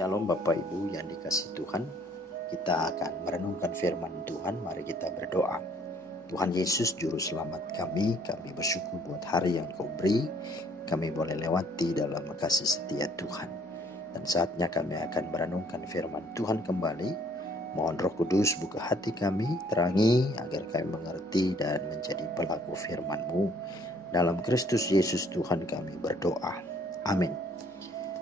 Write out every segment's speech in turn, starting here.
Shalom Bapak Ibu yang dikasihi Tuhan. Kita akan merenungkan firman Tuhan. Mari kita berdoa. Tuhan Yesus Juru Selamat kami bersyukur buat hari yang Kau beri. Kami boleh lewati dalam kasih setia Tuhan. Dan saatnya kami akan merenungkan firman Tuhan kembali. Mohon Roh Kudus buka hati kami, terangi agar kami mengerti dan menjadi pelaku firman-Mu. Dalam Kristus Yesus Tuhan kami berdoa. Amin.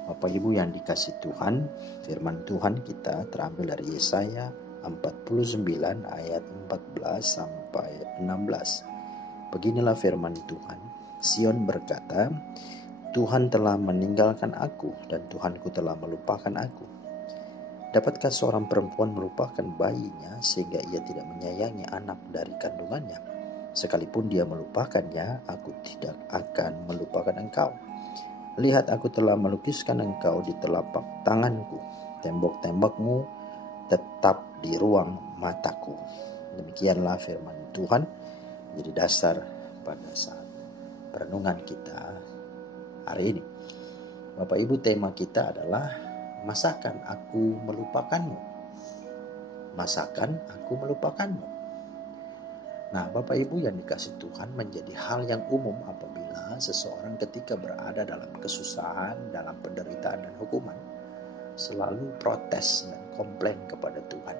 Bapak Ibu yang dikasihi Tuhan, firman Tuhan kita terambil dari Yesaya 49 ayat 14 sampai 16. Beginilah firman Tuhan. Sion berkata, Tuhan telah meninggalkan aku dan Tuhanku telah melupakan aku. Dapatkah seorang perempuan melupakan bayinya sehingga ia tidak menyayangi anak dari kandungannya? Sekalipun dia melupakannya, aku tidak akan melupakan engkau. Lihat, aku telah melukiskan engkau di telapak tanganku. Tembok-tembokmu tetap di ruang mataku. Demikianlah firman Tuhan. Jadi dasar pada saat perenungan kita hari ini. Bapak Ibu, tema kita adalah masakan aku melupakanmu. Masakan aku melupakanmu. Nah, Bapak Ibu yang dikasihi Tuhan, menjadi hal yang umum apabila seseorang ketika berada dalam kesusahan, dalam penderitaan dan hukuman, selalu protes dan komplain kepada Tuhan.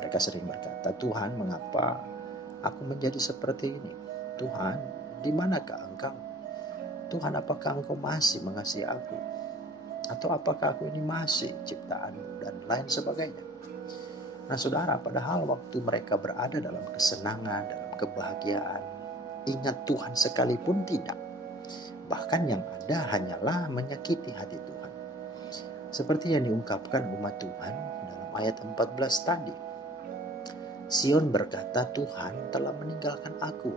Mereka sering berkata, Tuhan, mengapa aku menjadi seperti ini? Tuhan, di manakah Engkau? Tuhan, apakah Engkau masih mengasihi aku? Atau apakah aku ini masih ciptaan-Mu? Dan lain sebagainya. Nah saudara, padahal waktu mereka berada dalam kesenangan, dalam kebahagiaan, ingat Tuhan sekalipun tidak. Bahkan yang ada hanyalah menyakiti hati Tuhan. Seperti yang diungkapkan umat Tuhan dalam ayat 14 tadi. Sion berkata, Tuhan telah meninggalkan aku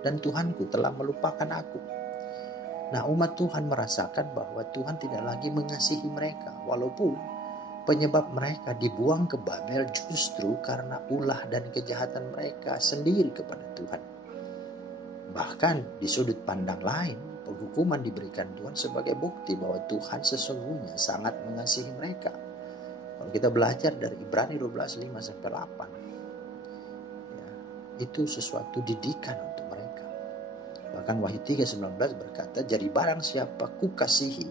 dan Tuhanku telah melupakan aku. Nah, umat Tuhan merasakan bahwa Tuhan tidak lagi mengasihi mereka, walaupun penyebab mereka dibuang ke Babel justru karena ulah dan kejahatan mereka sendiri kepada Tuhan. Bahkan di sudut pandang lain, penghukuman diberikan Tuhan sebagai bukti bahwa Tuhan sesungguhnya sangat mengasihi mereka. Kalau kita belajar dari Ibrani 12:5-8, ya, itu sesuatu didikan untuk mereka. Bahkan Wahyu 3:19 berkata, jadi barang siapa ku kasihi,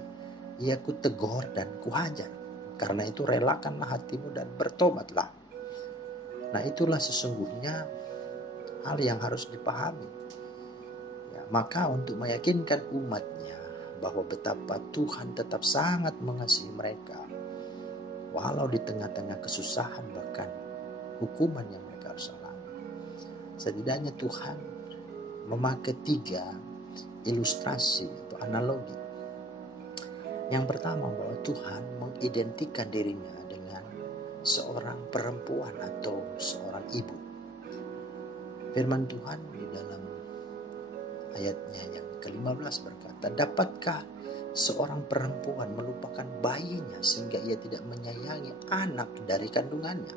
ia ku tegur dan ku hajar. Karena itu relakanlah hatimu dan bertobatlah. Nah, itulah sesungguhnya hal yang harus dipahami. Ya, maka untuk meyakinkan umatnya bahwa betapa Tuhan tetap sangat mengasihi mereka, walau di tengah-tengah kesusahan bahkan hukuman yang mereka harus alami, setidaknya Tuhan memakai 3 ilustrasi atau analogi. Yang pertama, bahwa Tuhan mengidentikan dirinya dengan seorang perempuan atau seorang ibu. Firman Tuhan di dalam ayatnya yang ke-15 berkata, dapatkah seorang perempuan melupakan bayinya sehingga ia tidak menyayangi anak dari kandungannya?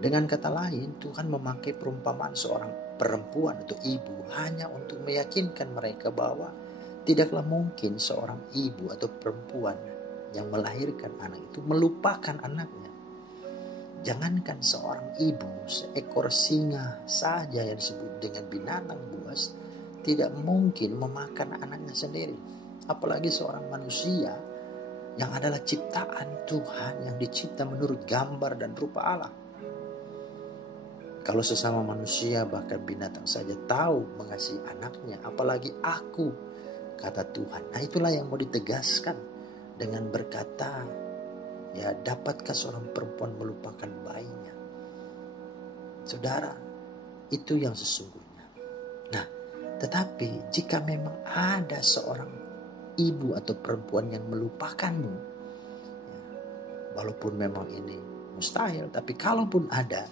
Dengan kata lain, Tuhan memakai perumpamaan seorang perempuan atau ibu hanya untuk meyakinkan mereka bahwa tidaklah mungkin seorang ibu atau perempuan yang melahirkan anak itu melupakan anaknya. Jangankan seorang ibu, seekor singa saja yang disebut dengan binatang buas tidak mungkin memakan anaknya sendiri. Apalagi seorang manusia yang adalah ciptaan Tuhan yang dicipta menurut gambar dan rupa Allah. Kalau sesama manusia bahkan binatang saja tahu mengasihi anaknya, apalagi aku, kata Tuhan. Nah, itulah yang mau ditegaskan dengan berkata, ya, dapatkah seorang perempuan melupakan bayinya? Saudara, itu yang sesungguhnya. Nah, tetapi jika memang ada seorang ibu atau perempuan yang melupakanmu, ya, walaupun memang ini mustahil, tapi kalaupun ada,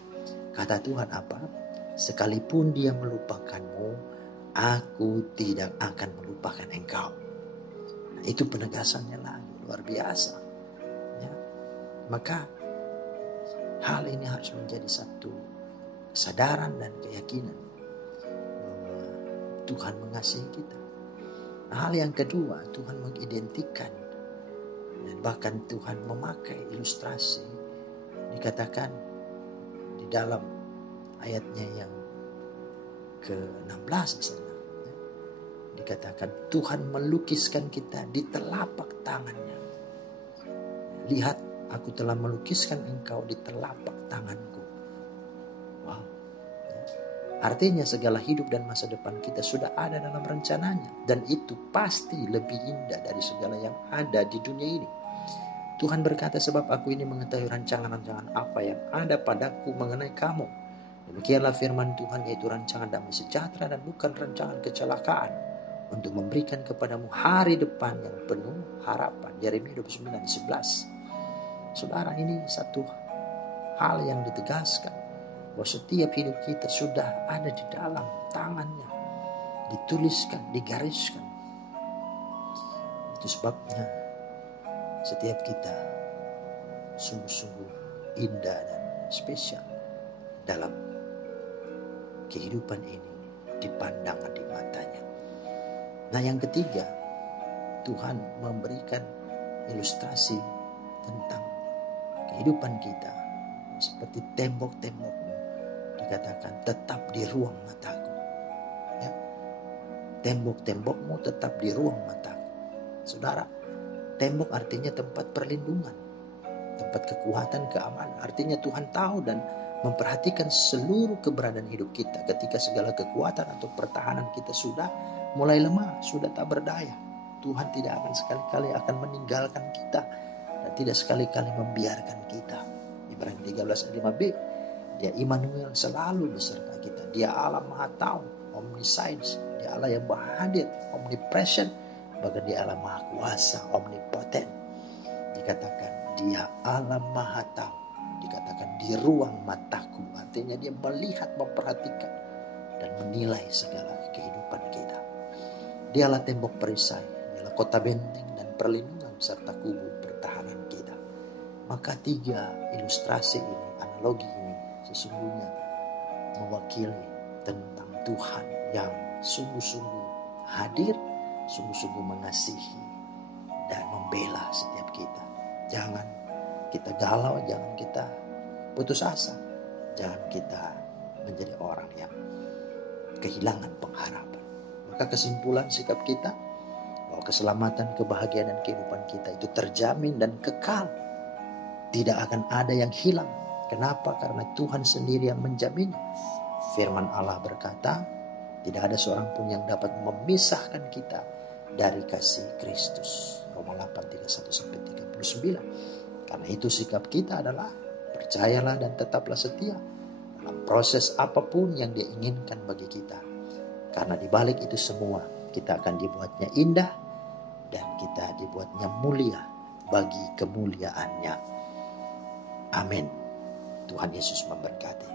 kata Tuhan apa? Sekalipun dia melupakanmu, aku tidak akan melupakan engkau. Nah, itu penegasannya lagi luar biasa. Ya. Maka hal ini harus menjadi satu kesadaran dan keyakinan bahwa Tuhan mengasihi kita. Hal yang kedua, Tuhan mengidentikan Dan bahkan Tuhan memakai ilustrasi, dikatakan di dalam ayatnya yang ke-16 di sana, dikatakan Tuhan melukiskan kita di telapak tangannya. Lihat, aku telah melukiskan engkau di telapak tanganku. Wow. Artinya segala hidup dan masa depan kita sudah ada dalam rencananya. Dan itu pasti lebih indah dari segala yang ada di dunia ini. Tuhan berkata, sebab aku ini mengetahui rancangan-rancangan apa yang ada padaku mengenai kamu. Demikianlah firman Tuhan, yaitu rancangan damai sejahtera dan bukan rancangan kecelakaan, untuk memberikan kepadamu hari depan yang penuh harapan. Yeremia 29:11. Saudara, ini satu hal yang ditegaskan, bahwa setiap hidup kita sudah ada di dalam tangannya, dituliskan, digariskan. Itu sebabnya setiap kita sungguh-sungguh indah dan spesial dalam kehidupan ini, dipandang di matanya. Nah, yang ketiga, Tuhan memberikan ilustrasi tentang kehidupan kita seperti tembok-tembokmu, dikatakan tetap di ruang mataku. Ya. Tembok-tembokmu tetap di ruang mataku. Saudara, tembok artinya tempat perlindungan, tempat kekuatan, keamanan. Artinya Tuhan tahu dan memperhatikan seluruh keberadaan hidup kita ketika segala kekuatan atau pertahanan kita sudah mulai lemah, sudah tak berdaya. Tuhan tidak akan sekali-kali akan meninggalkan kita dan tidak sekali-kali membiarkan kita. Ibrani 13:5b, Dia Immanuel, selalu beserta kita. Dia Allah Maha Tahu, omniscience. Dia Allah yang Maha Hadir, omnipresent. Bahkan Dia Allah Maha Kuasa, omnipotent. Dikatakan Dia Allah Maha Tahu, dikatakan di ruang mataku. Artinya Dia melihat, memperhatikan dan menilai segala kehidupan kita. Dialah tembok perisai, dialah kota benteng dan perlindungan serta kubu pertahanan kita. Maka tiga ilustrasi ini, analogi ini sesungguhnya mewakili tentang Tuhan yang sungguh-sungguh hadir, sungguh-sungguh mengasihi dan membela setiap kita. Jangan kita galau, jangan kita putus asa, jangan kita menjadi orang yang kehilangan pengharapan. Maka kesimpulan sikap kita, bahwa keselamatan, kebahagiaan dan kehidupan kita itu terjamin dan kekal. Tidak akan ada yang hilang. Kenapa? Karena Tuhan sendiri yang menjamin. Firman Allah berkata, tidak ada seorang pun yang dapat memisahkan kita dari kasih Kristus. Roma 8:31-39. Karena itu sikap kita adalah percayalah dan tetaplah setia dalam proses apapun yang Dia inginkan bagi kita. Karena di balik itu semua kita akan dibuatnya indah dan kita dibuatnya mulia bagi kemuliaannya. Amin. Tuhan Yesus memberkati.